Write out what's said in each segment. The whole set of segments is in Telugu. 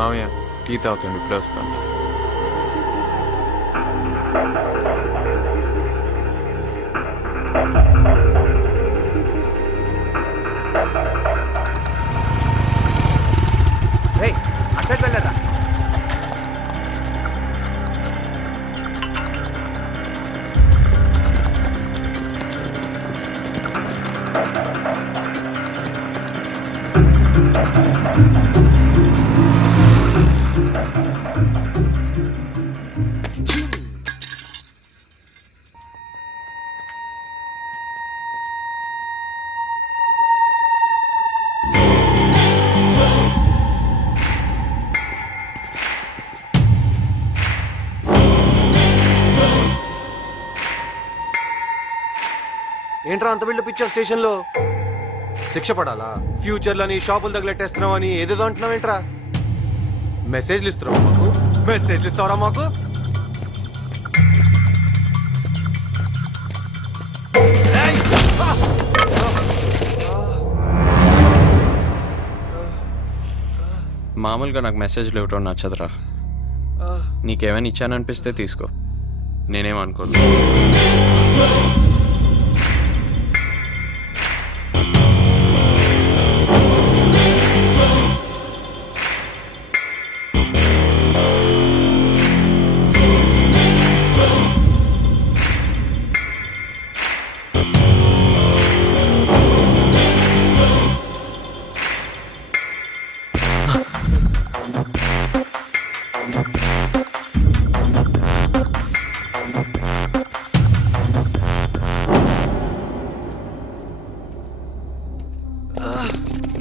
మామయ్య టీ తాగుతుంది, ఇప్పుడే వస్తాను. అట్లా వెళ్ళరా? ఏంట్రా అంత బిల్డప్ ఇచ్చావు స్టేషన్లో? శిక్ష పడాలా? ఫ్యూచర్లో నీ షాపులు తగిలెట్టేస్తున్నావు అని ఏదేదో అంటున్నావు ఏంట్రా? మెసేజ్లు ఇస్తున్నావు మాకు? మెసేజ్లు ఇస్తావరా మాకు? మామూలుగా నాకు మెసేజ్లు ఇవ్వటం నచ్చదురా. నీకేమైనా ఇచ్చాననిపిస్తే తీసుకో, నేనేమనుకోను.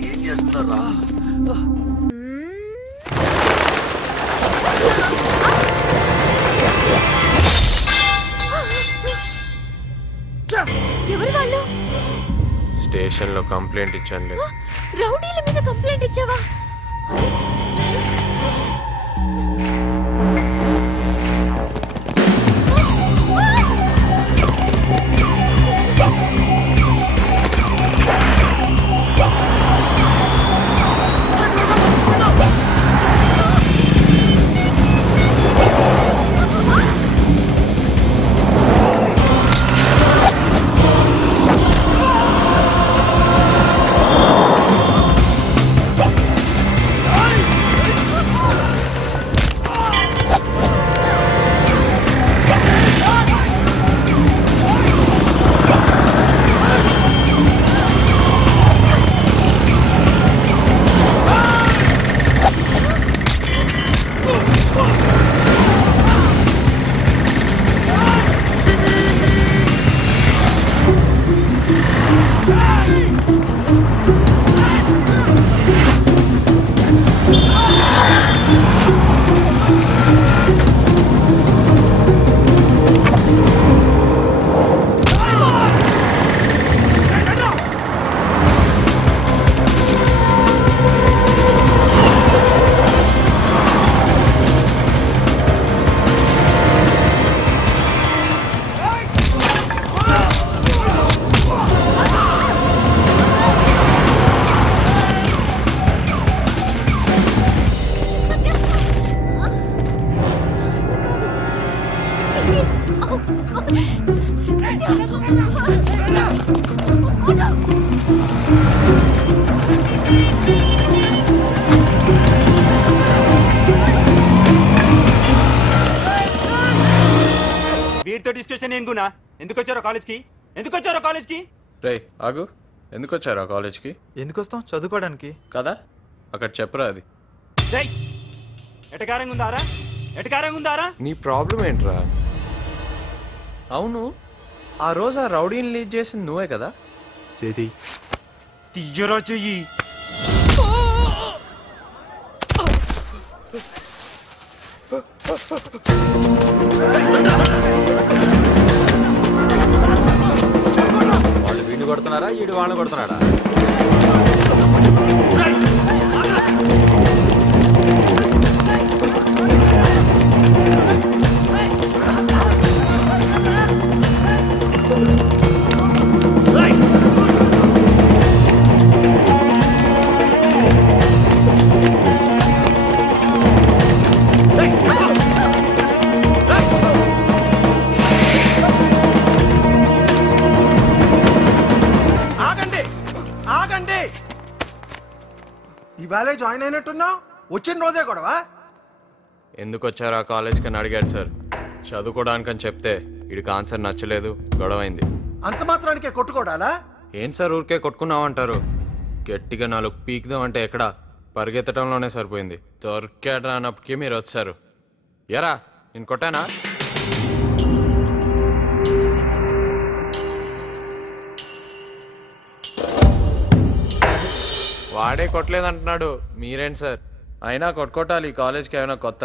ఏం చేస్తున్నారా? ఎవరు వాళ్ళు? స్టేషన్లో కంప్లైంట్ ఇచ్చానులే. రౌడీల మీద కంప్లైంట్ ఇచ్చావా? వీటితో డిస్కషన్ ఏం గునా? ఎందుకు వచ్చారో కాలేజ్కి? ఎందుకు వచ్చారో కాలేజ్కి? రే ఆగు, ఎందుకు వచ్చారా కాలేజ్కి? ఎందుకు వస్తాం? చదువుకోవడానికి కదా, అక్కడ చెప్పరా అది. ఎటకారంగా ఉందారా? ఎటకారంగా ఉందారా? నీ ప్రాబ్లం ఏంట్రా? అవును, ఆ రోజు ఆ రౌడీని లీడ్ చేసింది నువ్వే కదా? చేతి తీయరా చెయ్యి. వాళ్ళు వీడిని కొడుతున్నారా, వీడు వాళ్ళని కొడుతున్నాడా? ఇవాళే జాయిన్ అయినట్టున్నావు, వచ్చిన రోజే గొడవ. ఎందుకు వచ్చారు ఆ కాలేజ్కి అని అడిగాడు సార్. చదువుకోవడానికని చెప్తే వీడికి ఆన్సర్ నచ్చలేదు, గొడవైంది. అంత మాత్రానికే కొట్టుకోడాలా? ఏంటి సార్ ఊరికే కొట్టుకున్నామంటారు? గట్టిగా 4 పీకుదామంటే ఎక్కడ, పరిగెత్తడంలోనే సరిపోయింది. దొరికాడు అన్నప్పటికీ మీరు వచ్చారు. ఎరా నేను కొట్టానా? వాడే కొట్టలేదంటున్నాడు, మీరేంటి సార్? అయినా కొట్టుకోటాలి ఈ కాలేజ్కి ఏమైనా కొత్త?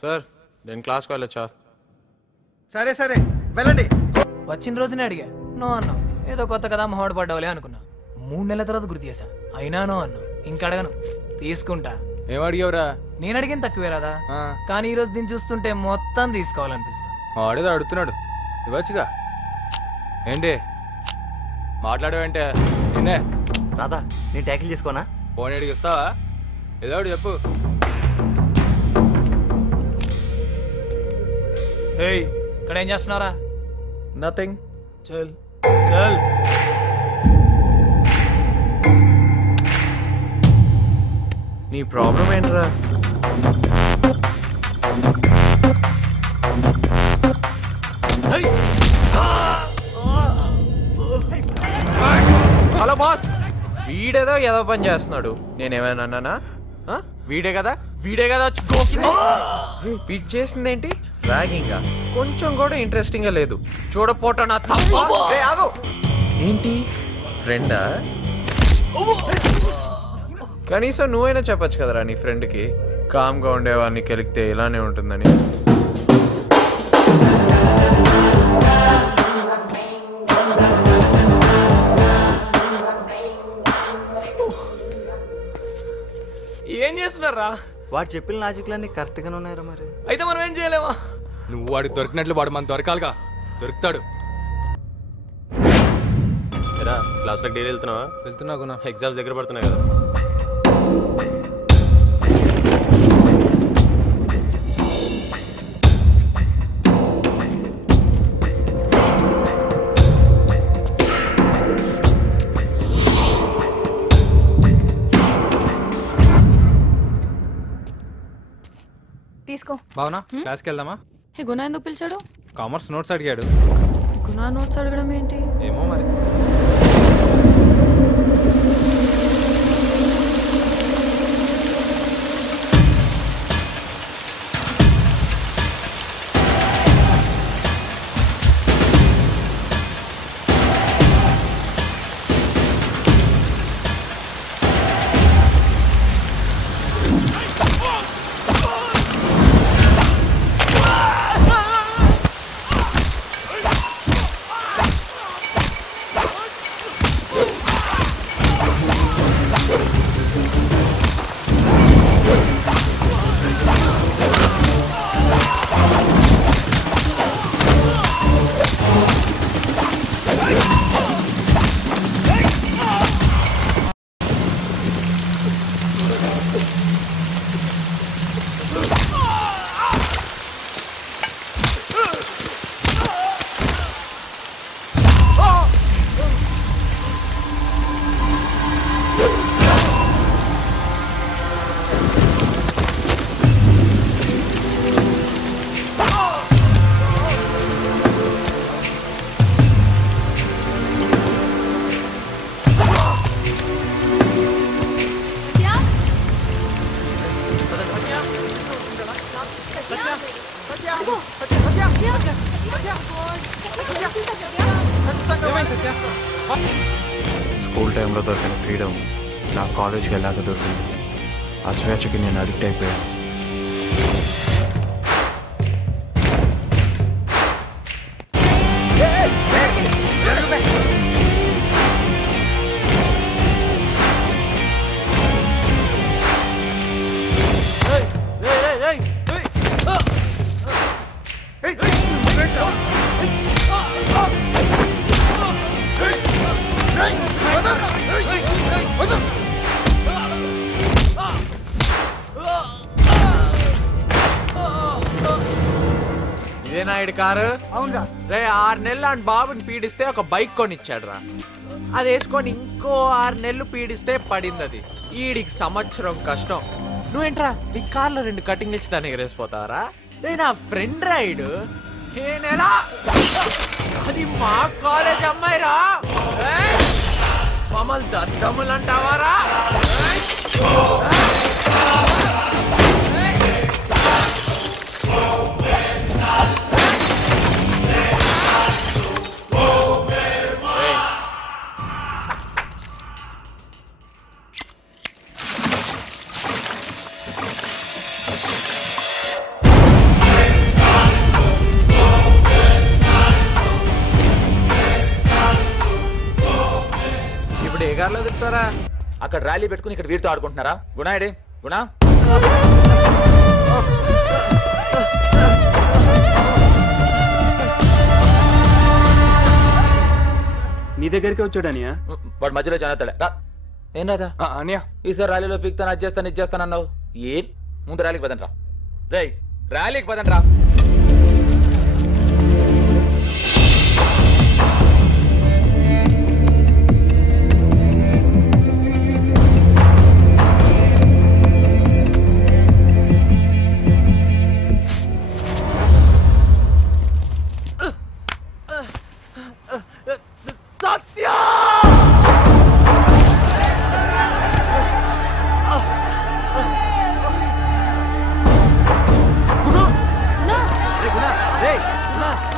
సార్ నేను క్లాస్కి వెళ్ళొచ్చా? సరే సరే వెళ్ళండి. వచ్చిన రోజునే అడిగా, నో అన్నావు. ఏదో కొత్త కదా మొహమాట పడ్డవలే అనుకున్నా. 3 నెలల తర్వాత గుర్తు చేశా, అయినా నో అన్నావు. ఇంకా అడగను, తీసుకుంటా. ఏం అడిగావురా? నేను అడిగిన తక్కువే రాదా, కానీ ఈ రోజు దీన్ని చూస్తుంటే మొత్తం తీసుకోవాలనిపిస్తా. ఆడేదో అడుగుతున్నాడు, ఇవ్వచ్చుగా. ఏంటి మాట్లాడేవంటే నిన్నే రాదా నేను ట్యాకిల్ చేసుకోనా? ఫోన్ అడిగి ఇస్తావా? ఏదో ఒకటి చెప్పు. ఏయ్ ఇక్కడ ఏం చేస్తున్నారా? నథింగ్. చల్ చల్. నీ ప్రాబ్లం ఏంట్రా? హలో బాస్, వీడేదో ఏదో పని చేస్తున్నాడు. నేనేమైనా అన్నానా? వీడే కదా వచ్చి గోకింది. వీడు చేసిందేంటి? ర్యాగింగా? కొంచెం కూడా ఇంట్రెస్టింగ్ గా లేదు. చూడపోట నా తప్ప. ఏంటి ఫ్రెండా? కనీసం నువ్వైనా చెప్పచ్చు కదరా నీ ఫ్రెండ్కి, కామ్గా ఉండేవాడిని కెలికితే ఇలానే ఉంటుందని. ఏం చేస్తున్నారా? వాడు చెప్పిన లాజిక్లన్నీ కరెక్ట్ గానే ఉన్నాయరా. మరి అయితే మనం ఏం చేయలేమా? నువ్వు వాడికి దొరికినట్లు వాడు మన దొరకాలిగా. దొరుకుతాడు. క్లాస్లో డైలీ వెళ్తున్నావా? వెళ్తున్నా. ఎగ్జామ్స్ దగ్గర పడుతున్నాయి కదా. తీసుకో. బావునా క్లాస్కి వెళ్దామా? హే గుణ ఎందుకు పిలిచాడు? కామర్స్ నోట్స్ అడిగాడు. గుణ నోట్స్ అడగడం ఏంటి? ఏమో మరి. స్కూల్ టైంలో దొరికిన ఫ్రీడమ్ నా కాలేజ్కి వెళ్ళాక దొరికింది. ఆ స్వేచ్ఛకి నేను అడిక్ట్ అయిపోయాను. ఇదేనా ఇడి కారు? అవునరా. రే 6 నెలలు అని బాబుని పీడిస్తే ఒక బైక్ కొనిచ్చాడు రా. అది వేసుకొని ఇంకో 6 నెలలు పీడిస్తే పడింది అది. ఈడికి సంవత్సరం కష్టం. నువ్వేంట్రా నీ కార్లో 2 కటింగ్ ఇచ్చి దాన్ని ఎగరేసిపోతావరా? నేను నా ఫ్రెండ్ రైడ్ ఏ నెల అది మా కాలేజ్ అమ్మాయిరా. మమ్మల్ని దద్దములు అంటావారా? ఇప్పుడు ఏ కార్లో తిప్పుతారా? అక్కడ ర్యాలీ పెట్టుకుని ఇక్కడ వీరితో ఆడుకుంటున్నారా? గుణా ఏడే గుణా? నీ దగ్గరికి వచ్చాడనియా? వాడు మధ్యలో జనతాడే రా. ఏం రాదా అనియా ఈసారి ర్యాలీలో పీక్తాను అది చేస్తాను ఇది చేస్తాను అన్నావు. ఏం ముందు ర్యాలీకి పదండి రా. రే ర్యాలీకి పదండి రా.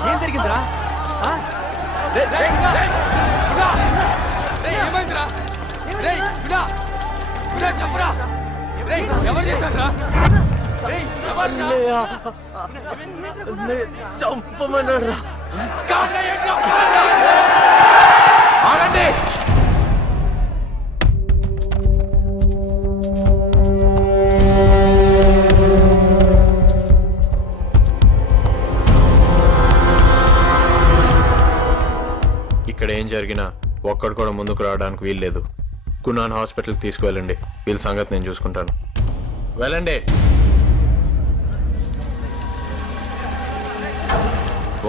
ఏం జరిగిందిరా? చంపమన్నాడు. ఆగండి. ఇక్కడ ఏం జరిగినా ఒక్కడు కూడా ముందుకు రావడానికి వీల్లేదు. గుణాన్ హాస్పిటల్కి తీసుకువెళ్ళండి. వీళ్ళ సంగతి నేను చూసుకుంటాను. వెళ్ళండి.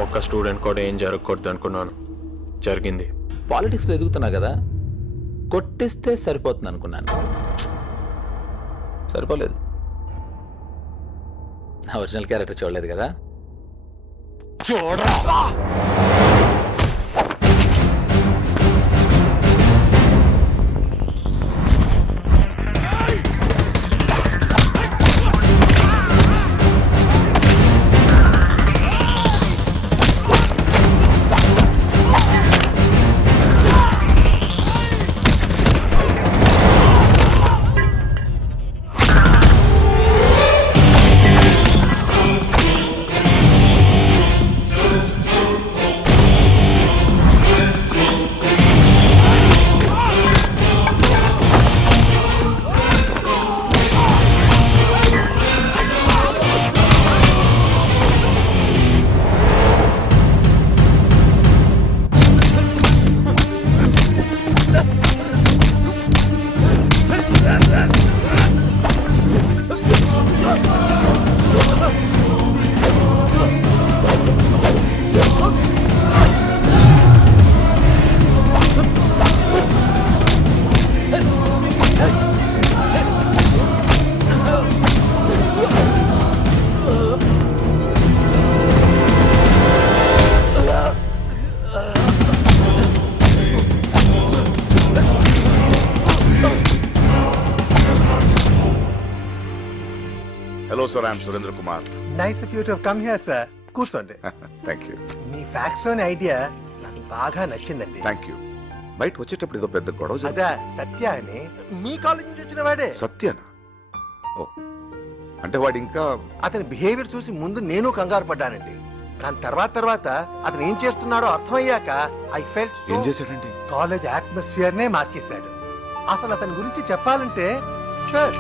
ఒక్క స్టూడెంట్ కూడా ఏం జరగకూడదు అనుకున్నాను, జరిగింది. పాలిటిక్స్లో ఎదుగుతున్నా కదా, కొట్టిస్తే సరిపోతుంది అనుకున్నాను. సరిపోలేదు. నా ఒరిజినల్ క్యారెక్టర్ చూడలేదు కదా. చూడరా. Hello, sir. I'm Surendra Kumar. Nice of you to come here sir. కూర్చోండి. Thank you. మీ ఫ్యాక్స్ లోని ఐడియా నాకు బాగా నచ్చిందండి. Thank you. బయట వచ్చేటప్పుడు ఏదో పెద్ద గొడవ జరిగింది. అదా సత్య అని మీ కాలేజ్ నుంచి వచ్చిన వాడే. సత్యనా? ఓ, అంటే వాడు ఇంకా అతని బిహేవియర్ చూసి ముందు నేను కంగారు పడ్డానండి. కానీ తర్వాత అతను ఏం చేస్తున్నాడో అర్థమయ్యాక ఐ ఫెల్ట్ ఏం చేశాడండి? కాలేజ్ అట్మాస్ఫియర్ నే మార్చేశాడు. అసలు అతని గురించి చెప్పాలంటే సార్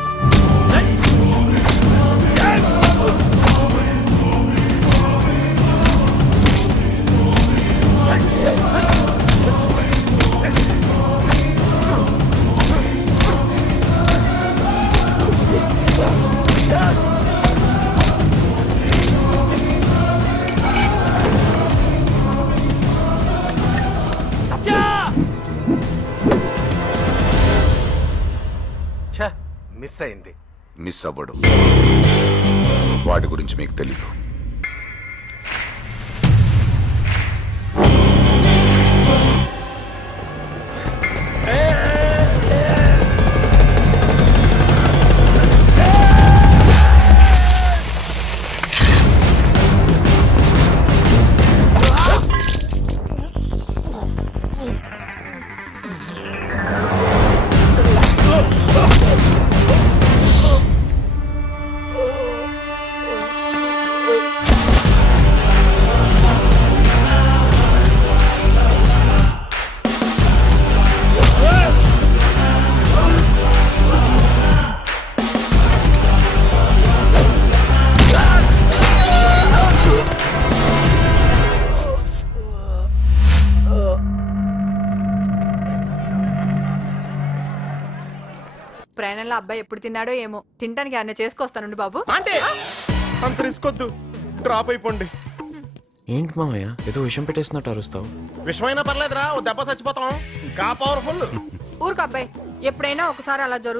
మిస్ అయింది. మిస్ అవ్వడు. వాటి గురించి మీకు తెలీదు. ప్రయాణంలో అబ్బాయి ఎప్పుడు తిన్నాడో ఏమో, తినడానికి అన్న చేసుకొస్తానండి బాబు. అంత రిస్క్ వద్దు, డ్రాప్ అయిపోండి. ఏంటి మామయ్య ఏదో విషయం పెట్టేసినట్టు అరుస్తావు? విషమైనా పర్లేదురా, ఓ దెబ్బ చచ్చిపోతాం. ఇంకా పవర్ఫుల్. ఊరుకు అబ్బాయి, ఎప్పుడైనా ఒకసారి అలా జరుగుతుంది.